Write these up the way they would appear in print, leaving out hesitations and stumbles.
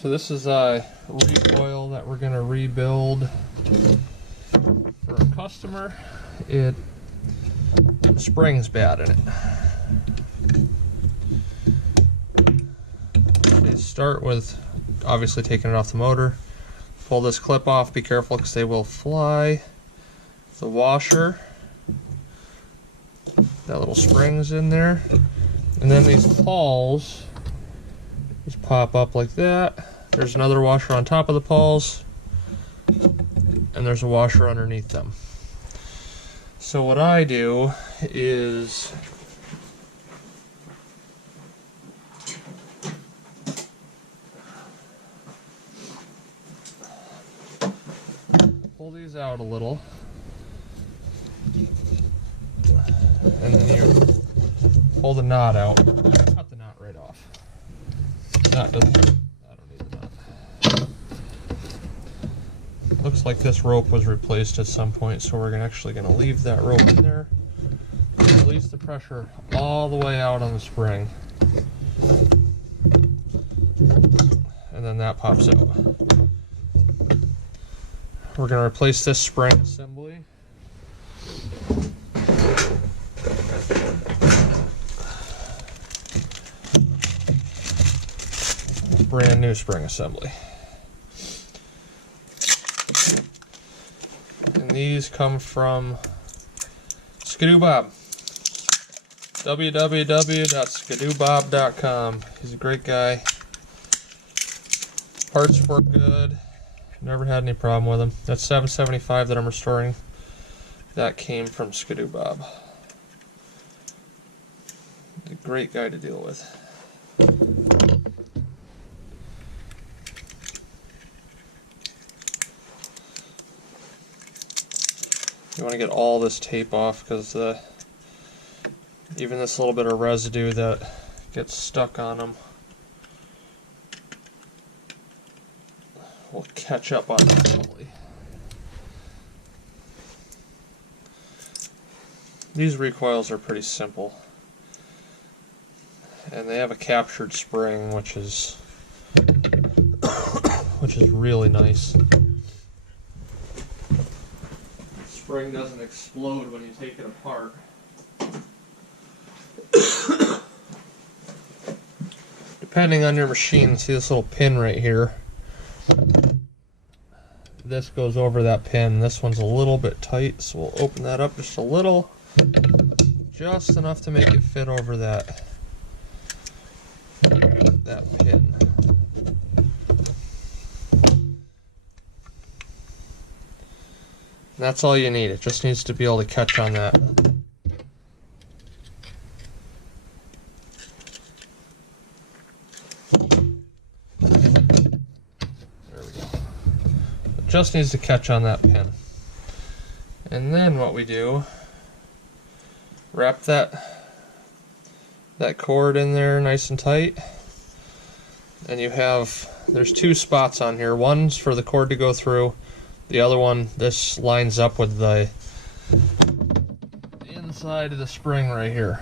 So this is a recoil that we're going to rebuild for a customer. The spring's bad in it. Okay, start with obviously taking it off the motor. Pull this clip off, be careful because they will fly. The washer, that little spring's in there. And then these pawls just pop up like that. There's another washer on top of the pawls, and there's a washer underneath them. So what I do is pull these out a little, and then you pull the knot out. Cut the knot right off. Knot doesn't. I don't need the knot. Looks like this rope was replaced at some point, so we're actually going to leave that rope in there. Release the pressure all the way out on the spring, and then that pops out. We're going to replace this spring assembly. Brand new spring assembly. And these come from Skidoo Bob. www.skidoobob.com. He's a great guy. Parts work good. Never had any problem with them. That's $775 that I'm restoring. That came from Skidoo Bob. A great guy to deal with. You want to get all this tape off because even this little bit of residue that gets stuck on them will catch up on it slowly. These recoils are pretty simple, and they have a captured spring, which is really nice. Spring doesn't explode when you take it apart. Depending on your machine, see this little pin right here? This goes over that pin. This one's a little bit tight, so we'll open that up just a little. Just enough to make it fit over that pin. That's all you need. It just needs to be able to catch on that. There we go. It just needs to catch on that pin. And then what we do, wrap that cord in there nice and tight. And you have, there's two spots on here. One's for the cord to go through. The other one, this lines up with the inside of the spring right here.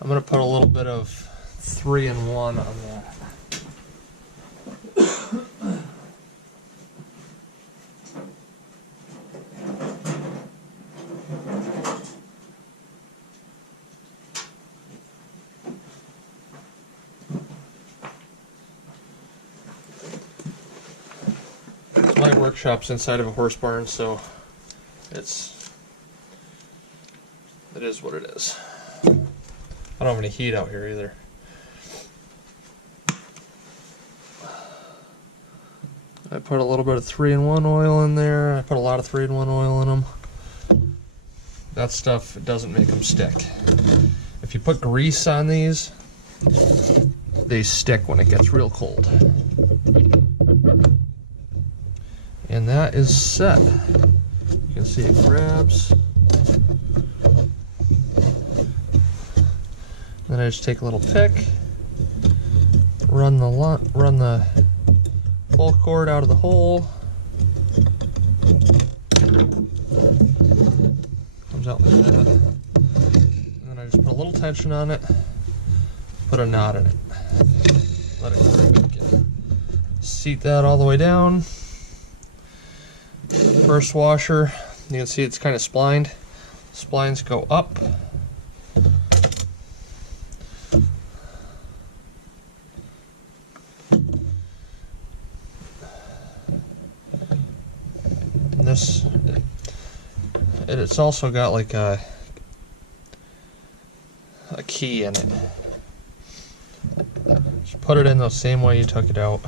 I'm going to put a little bit of 3-in-1 on that. My workshop's inside of a horse barn, so it is what it is. I don't have any heat out here either. I put a little bit of 3-in-1 oil in there. I put a lot of 3-in-1 oil in them. That stuff doesn't make them stick. If you put grease on these, they stick when it gets real cold. And that is set. You can see it grabs. Then I just take a little pick, run the pull cord out of the hole. Comes out like that. And then I just put a little tension on it, put a knot in it, let it go right back in. Seat that all the way down. First washer, you can see it's kind of splined. Splines go up. And this, it's also got like a key in it. Just put it in the same way you took it out.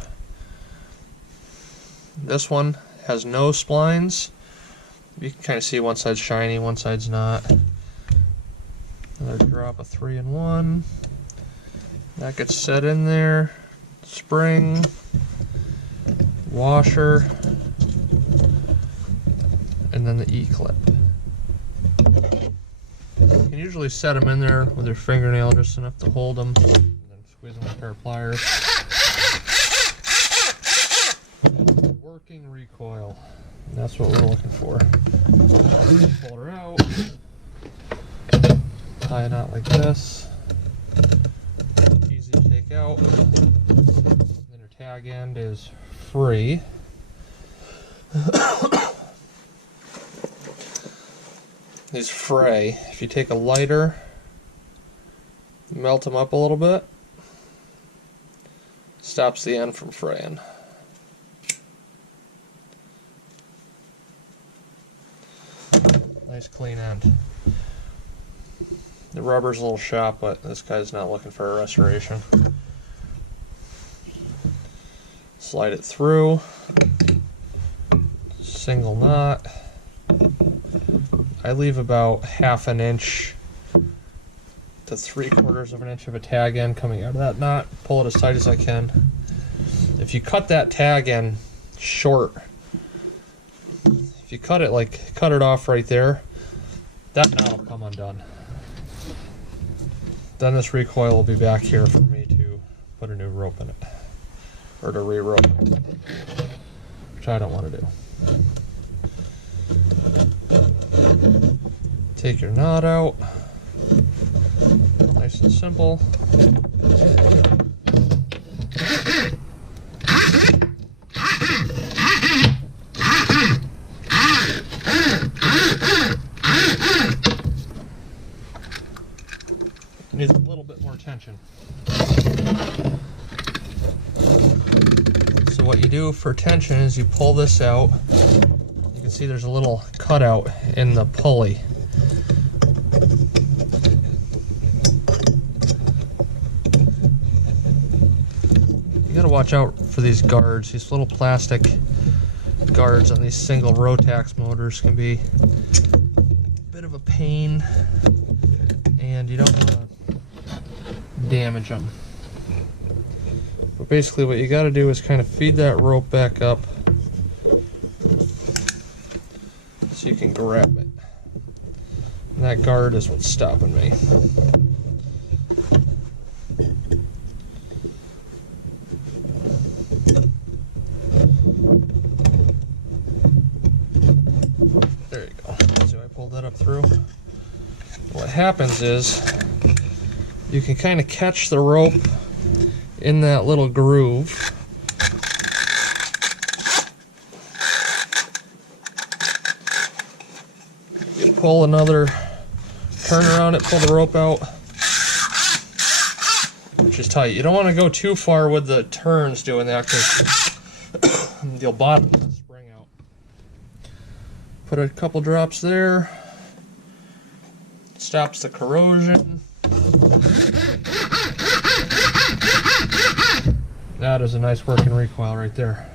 This one has no splines. You can kind of see one side's shiny, one side's not. Another drop of 3-in-1. That gets set in there. Spring, washer, and then the E-clip. You can usually set them in there with your fingernail just enough to hold them, and then squeeze them with a pair of pliers. Working recoil. That's what we're looking for. Pull her out. Tie a knot like this. Easy to take out. Then her tag end is free. These fray. If you take a lighter, melt them up a little bit, stops the end from fraying. Nice clean end. The rubber's a little shot, but this guy's not looking for a restoration. Slide it through. Single knot. I leave about 1/2 inch to 3/4 inch of a tag end coming out of that knot. Pull it as tight as I can. If you cut that tag end short, if you cut it off right there, that knot will come undone. Then this recoil will be back here for me to put a new rope in it, or to re-rope it, which I don't want to do. Take your knot out, nice and simple. Needs a little bit more tension. So what you do for tension is you pull this out. You can see there's a little cutout in the pulley. You gotta watch out for these guards. These little plastic guards on these single rotax motors can be a bit of a pain, and you don't want to damage them. But basically what you got to do is kind of feed that rope back up so you can grab it. And that guard is what's stopping me. There you go. See how I pulled that up through? What happens is you can kind of catch the rope in that little groove. You pull another, turn around it, pull the rope out, which is tight. You don't want to go too far with the turns doing that because you'll bottom the spring out. Put a couple drops there, stops the corrosion. That is a nice working recoil right there.